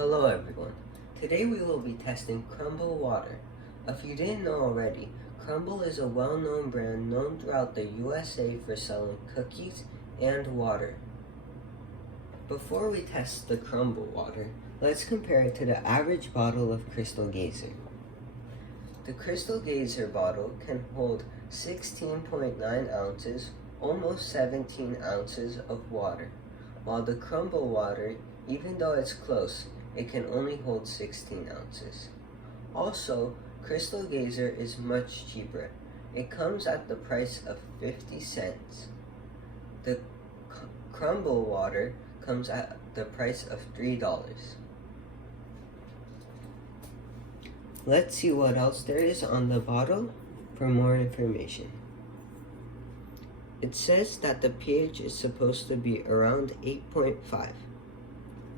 Hello everyone. Today we will be testing Crumbl water. If you didn't know already, Crumbl is a well-known brand known throughout the USA for selling cookies and water. Before we test the Crumbl water, let's compare it to the average bottle of Crystal Geyser. The Crystal Geyser bottle can hold 16.9 ounces, almost 17 ounces of water, while the Crumbl water, even though it's close, it can only hold 16 ounces. Also, Crystal Geyser is much cheaper. It comes at the price of 50 cents. The Crumbl water comes at the price of $3. Let's see what else there is on the bottle for more information. It says that the pH is supposed to be around 8.5.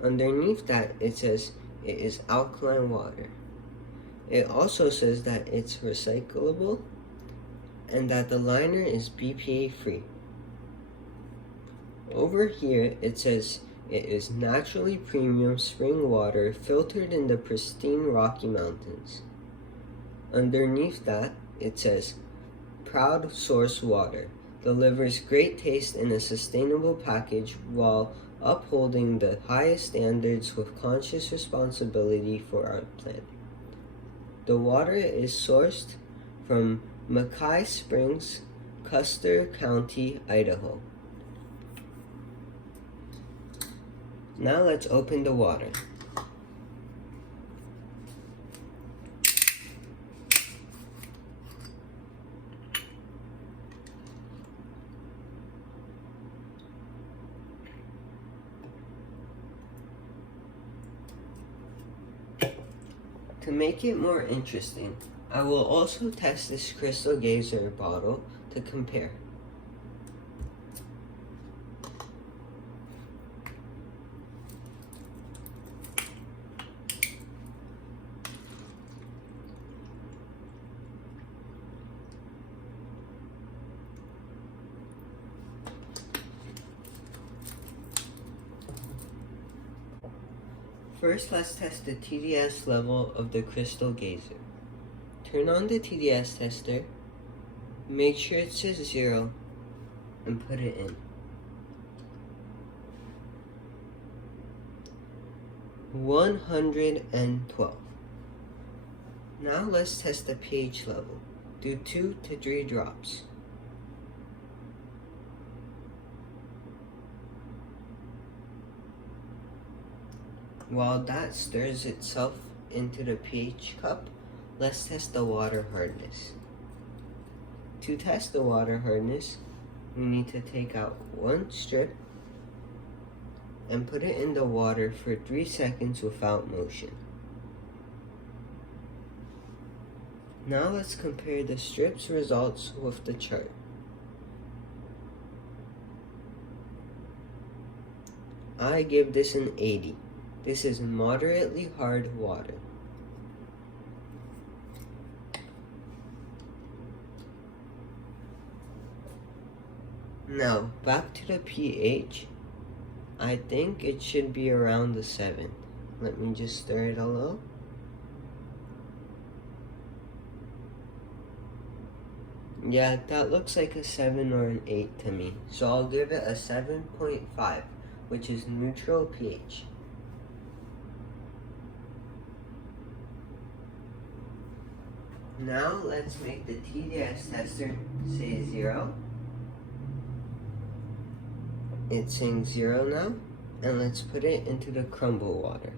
Underneath that, it says it is alkaline water. It also says that it's recyclable and that the liner is BPA free. Over here, it says it is naturally premium spring water filtered in the pristine Rocky Mountains. Underneath that, it says proud source water. Delivers great taste in a sustainable package while upholding the highest standards with conscious responsibility for our planet. The water is sourced from Mackay Springs, Custer County, Idaho. Now let's open the water. To make it more interesting, I will also test this Crystal Geyser bottle to compare. First, let's test the TDS level of the Crystal Geyser. Turn on the TDS tester, make sure it says 0, and put it in. 112. Now let's test the pH level. Do 2 to 3 drops. While that stirs itself into the pH cup, let's test the water hardness. To test the water hardness, we need to take out one strip and put it in the water for 3 seconds without motion. Now let's compare the strip's results with the chart. I give this an 80. This is moderately hard water. Now, back to the pH. I think it should be around the 7. Let me just stir it a little. Yeah, that looks like a 7 or an 8 to me. So I'll give it a 7.5, which is neutral pH. Now let's make the TDS tester say 0. It's saying 0 now, and let's put it into the Crumbl water.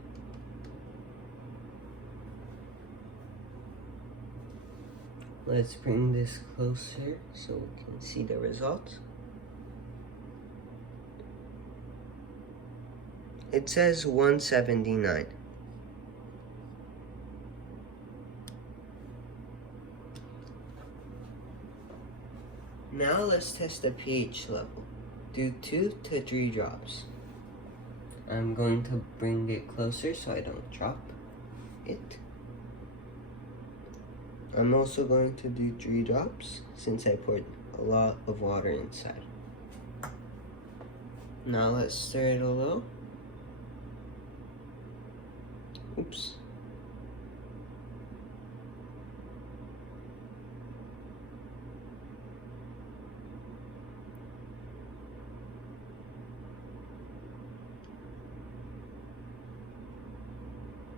Let's bring this closer so we can see the results. It says 179. Now let's test the pH level. Do 2 to 3 drops. I'm going to bring it closer so I don't drop it. I'm also going to do 3 drops since I poured a lot of water inside. Now let's stir it a little. Oops.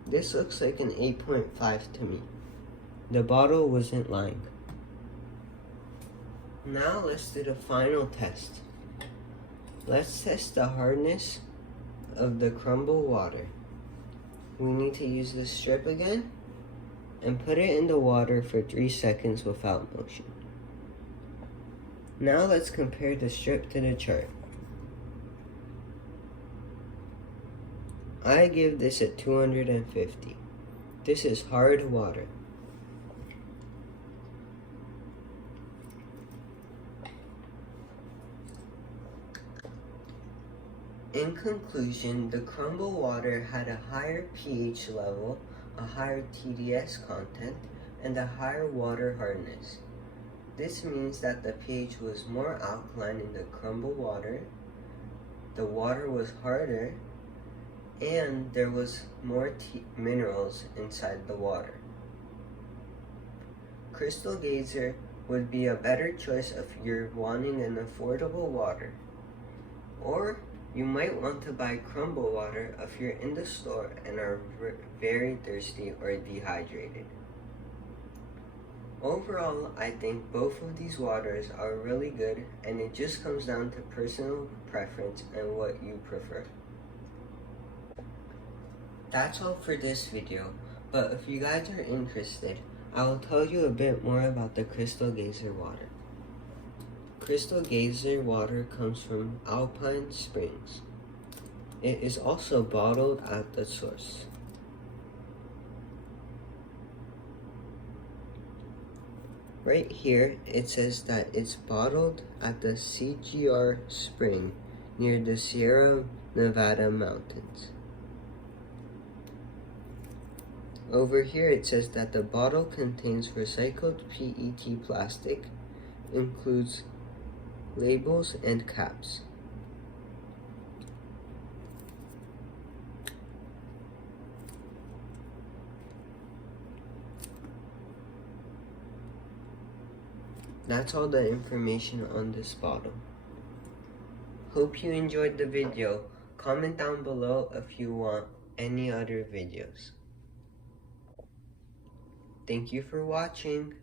This looks like an 8.5 to me. The bottle wasn't lying. Now let's do the final test. Let's test the hardness of the Crumbl water. We need to use this strip again and put it in the water for 3 seconds without motion. Now let's compare the strip to the chart. I give this a 250. This is hard water. In conclusion, the Crumbl water had a higher pH level, a higher TDS content, and a higher water hardness. This means that the pH was more alkaline in the Crumbl water, the water was harder, and there was more minerals inside the water. Crystal Geyser would be a better choice if you're wanting an affordable water. Or you might want to buy Crumbl water if you're in the store and are very thirsty or dehydrated. Overall, I think both of these waters are really good, and it just comes down to personal preference and what you prefer. That's all for this video, but if you guys are interested, I will tell you a bit more about the Crystal Geyser water. Crystal Geyser water comes from Alpine Springs. It is also bottled at the source. Right here, it says that it's bottled at the CGR Spring near the Sierra Nevada mountains. Over here, it says that the bottle contains recycled PET plastic, includes labels and caps. That's all the information on this bottle. Hope you enjoyed the video. Comment down below if you want any other videos. Thank you for watching.